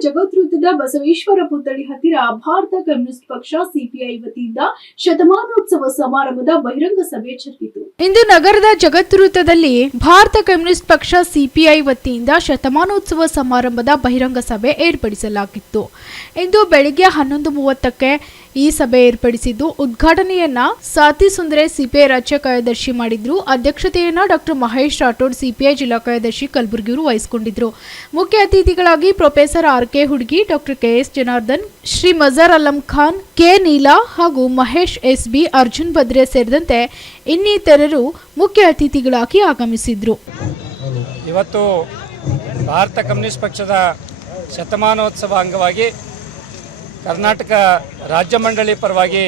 ಜಗದ್ವೃತ್ತದ ಬಸವೇಶ್ವರ ಪುತ್ಥಳಿ ಹತ್ತಿರ ಭಾರತ ಕಮ್ಯುನಿಸ್ಟ್ ಪಕ್ಷ ಸಿಪಿಐ ವತಿಯಿಂದ ಶತಮಾನೋತ್ಸವ ಸಮಾರಂಭದ ಬಹಿರಂಗ ಸಭೆ ಜರುಗಿತು. ಇಂದು ನಗರದ ಜಗದ್ವೃತ್ತದಲ್ಲಿ ಭಾರತ ಕಮ್ಯುನಿಸ್ಟ್ ಪಕ್ಷ ಸಿಪಿಐ ವತಿಯಿಂದ ಶತಮಾನೋತ್ಸವ ಸಮಾರಂಭದ ಬಹಿರಂಗ ಸಭೆ ಏರ್ಪಡಿಸಲಾಗಿತ್ತು. ಇಂದು ಬೆಳಿಗ್ಗೆ ಹನ್ನೊಂದು ಮೂವತ್ತಕ್ಕೆ ಈ ಸಭೆ ಏರ್ಪಡಿಸಿದ್ದು, ಉದ್ಘಾಟನೆಯನ್ನ ಸಾತಿ ಸುಂದರೆ ಸಿಪಿಐ ರಾಜ್ಯ ಕಾರ್ಯದರ್ಶಿ ಮಾಡಿದ್ರು. ಅಧ್ಯಕ್ಷತೆಯನ್ನ ಡಾಕ್ಟರ್ ಮಹೇಶ್ ರಾಠೋಡ್ ಸಿಪಿಐ ಜಿಲ್ಲಾ ಕಾರ್ಯದರ್ಶಿ ಕಲಬುರಗಿಯವರು ವಹಿಸಿಕೊಂಡಿದ್ರು. ಮುಖ್ಯ ಅತಿಥಿಗಳಾಗಿ professor R K Hudgi doctor K S Janardhan, Shri Mazhar Alam Khan, K. Neela ಹಾಗೂ ಮಹೇಶ್ ಎಸ್ ಬಿ ಅರ್ಜುನ್ ಭದ್ರೆ ಸೇರಿದಂತೆ ಇನ್ನಿತರರು ಮುಖ್ಯ ಅತಿಥಿಗಳಾಗಿ ಆಗಮಿಸಿದ್ರು. ಇವತ್ತು ಭಾರತ ಕಮ್ಯುನಿಸ್ಟ್ ಪಕ್ಷದ ಶತಮಾನೋತ್ಸವ ಅಂಗವಾಗಿ ಕರ್ನಾಟಕ ರಾಜ್ಯ ಮಂಡಳಿ ಪರವಾಗಿ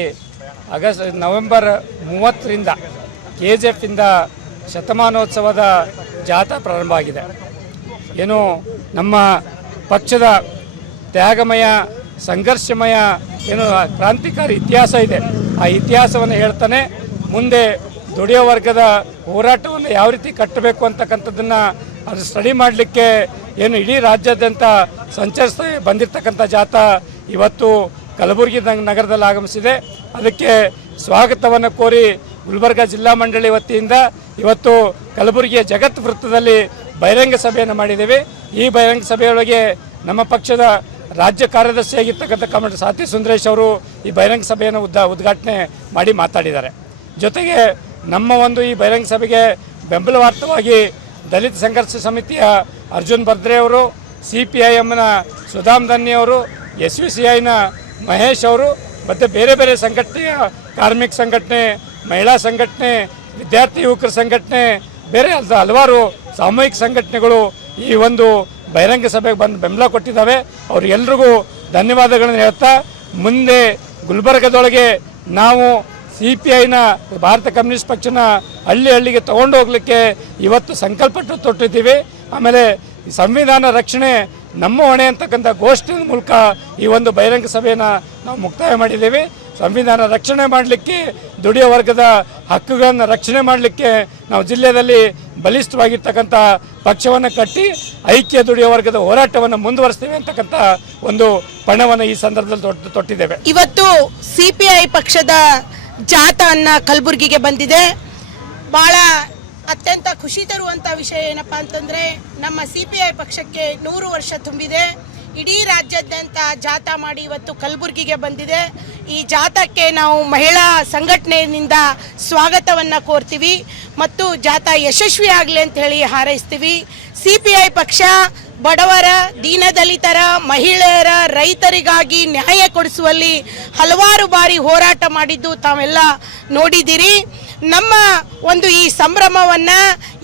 ಆಗಸ್ಟ್, ನವೆಂಬರ್ ಮೂವತ್ತರಿಂದ ಕೆ ಜಿ ಎಫಿಂದ ಶತಮಾನೋತ್ಸವದ ಜಾಥಾ ಪ್ರಾರಂಭ ಆಗಿದೆ. ಏನು ನಮ್ಮ ಪಕ್ಷದ ತ್ಯಾಗಮಯ, ಸಂಘರ್ಷಮಯ ಏನು ಕ್ರಾಂತಿಕಾರಿ ಇತಿಹಾಸ ಇದೆ. ಆ ಇತಿಹಾಸವನ್ನು ಹೇಳ್ತಾನೆ, ಮುಂದೆ ದುಡಿಯೋ ವರ್ಗದ ಹೋರಾಟವನ್ನು ಯಾವ ರೀತಿ ಕಟ್ಟಬೇಕು ಅಂತಕ್ಕಂಥದ್ದನ್ನು ಅದು ಸ್ಟಡಿ ಮಾಡಲಿಕ್ಕೆ ಏನು ಇಡೀ ರಾಜ್ಯಾದ್ಯಂತ ಸಂಚರಿಸ್ತಾ ಬಂದಿರತಕ್ಕಂಥ ಜಾಥಾ ಇವತ್ತು ಕಲಬುರಗಿ ನಗರದಲ್ಲಿ ಆಗಮಿಸಿದೆ. ಅದಕ್ಕೆ ಸ್ವಾಗತವನ್ನು ಕೋರಿ ಗುಲ್ಬರ್ಗ ಜಿಲ್ಲಾ ಮಂಡಳಿ ವತಿಯಿಂದ ಇವತ್ತು ಕಲಬುರಗಿಯ ಜಗತ್ ವೃತ್ತದಲ್ಲಿ ಬಹಿರಂಗ ಸಭೆಯನ್ನು ಮಾಡಿದ್ದೇವೆ. ಈ ಬಹಿರಂಗ ಸಭೆಯೊಳಗೆ ನಮ್ಮ ಪಕ್ಷದ ರಾಜ್ಯ ಕಾರ್ಯದರ್ಶಿಯಾಗಿರ್ತಕ್ಕಂಥ ಕಮಂಡರ್ ಸಾತಿ ಸುಂದರೇಶ್ ಅವರು ಈ ಬಹಿರಂಗ ಸಭೆಯನ್ನು ಉದ್ದ ಉದ್ಘಾಟನೆ ಮಾಡಿ ಮಾತಾಡಿದ್ದಾರೆ. ಜೊತೆಗೆ ನಮ್ಮ ಒಂದು ಈ ಬಹಿರಂಗ ಸಭೆಗೆ ಬೆಂಬಲವಾರ್ಥವಾಗಿ ದಲಿತ ಸಂಘರ್ಷ ಸಮಿತಿಯ ಅರ್ಜುನ್ ಬರ್ದ್ರೆ ಅವರು ಸಿ ಪಿ ಐ ಎಮ್ನ ಸುಧಾಮ್ ಎಸ್ ವಿ ಸಿ ಐನ ಮಹೇಶ್ ಅವರು ಮತ್ತು ಬೇರೆ ಬೇರೆ ಸಂಘಟನೆಯ ಕಾರ್ಮಿಕ ಸಂಘಟನೆ, ಮಹಿಳಾ ಸಂಘಟನೆ, ವಿದ್ಯಾರ್ಥಿ ಯುವಕರ ಸಂಘಟನೆ, ಬೇರೆ ಹಲ- ಹಲವಾರು ಸಾಮೂಹಿಕ ಸಂಘಟನೆಗಳು ಈ ಒಂದು ಬಹಿರಂಗ ಸಭೆಗೆ ಬಂದು ಬೆಂಬಲ ಕೊಟ್ಟಿದ್ದಾವೆ. ಅವ್ರಿಗೆಲ್ರಿಗೂ ಧನ್ಯವಾದಗಳನ್ನು ಹೇಳ್ತಾ ಮುಂದೆ ಗುಲ್ಬರ್ಗದೊಳಗೆ ನಾವು ಸಿ ಪಿ ಐನ ಭಾರತ ಕಮ್ಯುನಿಸ್ಟ್ ಪಕ್ಷನ ಹಳ್ಳಿ ಹಳ್ಳಿಗೆ ತಗೊಂಡು ಹೋಗ್ಲಿಕ್ಕೆ ಇವತ್ತು ಸಂಕಲ್ಪ ತೊಟ್ಟಿದ್ದೀವಿ. ಆಮೇಲೆ ಸಂವಿಧಾನ ರಕ್ಷಣೆ ನಮ್ಮ ಹೊಣೆ ಅಂತಕ್ಕಂಥ ಗೋಷ್ಠಿ ಮೂಲಕ ಈ ಒಂದು ಬಹಿರಂಗ ಸಭೆಯನ್ನು ನಾವು ಮುಕ್ತಾಯ ಮಾಡಿದ್ದೇವೆ. ಸಂವಿಧಾನ ರಕ್ಷಣೆ ಮಾಡಲಿಕ್ಕೆ ದುಡಿಯೋ ವರ್ಗದ ಹಕ್ಕುಗಳನ್ನು ರಕ್ಷಣೆ ಮಾಡಲಿಕ್ಕೆ ನಾವು ಜಿಲ್ಲೆಯಲ್ಲಿ ಬಲಿಷ್ಠವಾಗಿರ್ತಕ್ಕಂಥ ಪಕ್ಷವನ್ನು ಕಟ್ಟಿ ಐಕ್ಯ ದುಡಿಯೋ ವರ್ಗದ ಹೋರಾಟವನ್ನು ಮುಂದುವರಿಸ್ತೇವೆ ಅಂತಕ್ಕಂಥ ಒಂದು ಪಣವನ್ನು ಈ ಸಂದರ್ಭದಲ್ಲಿ ತೊಟ್ಟು ತೊಟ್ಟಿದ್ದೇವೆ. ಇವತ್ತು ಸಿಪಿಐ ಪಕ್ಷದ ಜಾಥಾನ್ನ ಕಲಬುರಗಿಗೆ ಬಂದಿದೆ. ಬಹಳ ಅತ್ಯಂತ ಖುಷಿ ತರುವಂತ ವಿಷಯ ಏನಪ್ಪ ಅಂತಂದ್ರೆ ನಮ್ಮ ಸಿಪಿಐ ಪಕ್ಷಕ್ಕೆ ನೂರು ವರ್ಷ ತುಂಬಿದೆ. ಇಡೀ ರಾಜ್ಯಾದ್ಯಂತ ಜಾಥಾ ಮಾಡಿ ಇವತ್ತು ಕಲಬುರಗಿಗೆ ಬಂದಿದೆ. ಈ ಜಾಥಾಕ್ಕೆ ನಾವು ಮಹಿಳಾ ಸಂಘಟನೆಯಿಂದ ಸ್ವಾಗತವನ್ನು ಕೋರ್ತೀವಿ ಮತ್ತು ಜಾಥಾ ಯಶಸ್ವಿ ಆಗಲಿ ಅಂತ ಹೇಳಿ ಹಾರೈಸ್ತೀವಿ. ಸಿ ಪಿ ಐ ಪಕ್ಷ ಬಡವರ, ದೀನದಲಿತರ, ಮಹಿಳೆಯರ ರೈತರಿಗಾಗಿ ನ್ಯಾಯ ಕೊಡಿಸುವಲ್ಲಿ ಹಲವಾರು ಬಾರಿ ಹೋರಾಟ ಮಾಡಿದ್ದು ತಾವೆಲ್ಲ ನೋಡಿದ್ದೀರಿ. ನಮ್ಮ ಒಂದು ಈ ಸಂಭ್ರಮವನ್ನು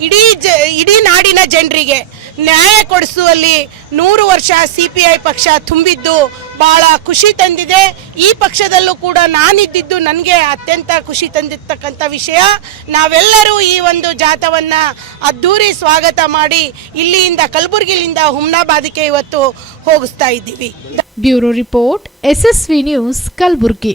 ಇಡೀ ಜ, ಇಡೀ ನಾಡಿನ ಜನರಿಗೆ ನ್ಯಾಯ ಕೊಡಿಸುವಲ್ಲಿ ನೂರು ವರ್ಷ ಸಿ ಪಿ ಐ ಪಕ್ಷ ತುಂಬಿದ್ದು ಭಾಳ ಖುಷಿ ತಂದಿದೆ. ಈ ಪಕ್ಷದಲ್ಲೂ ಕೂಡ ನಾನಿದ್ದಿದ್ದು ನನಗೆ ಅತ್ಯಂತ ಖುಷಿ ತಂದಿರ್ತಕ್ಕಂಥ ವಿಷಯ. ನಾವೆಲ್ಲರೂ ಈ ಒಂದು ಜಾಥವನ್ನು ಅದ್ಧೂರಿ ಸ್ವಾಗತ ಮಾಡಿ ಇಲ್ಲಿಯಿಂದ ಕಲಬುರಗಿಲಿಂದ ಹುಮ್ನಾಬಾದಿಗೆ ಇವತ್ತು ಹೋಗಿಸ್ತಾ ಇದ್ದೀವಿ. Bureau report, SSV news, Kalaburagi.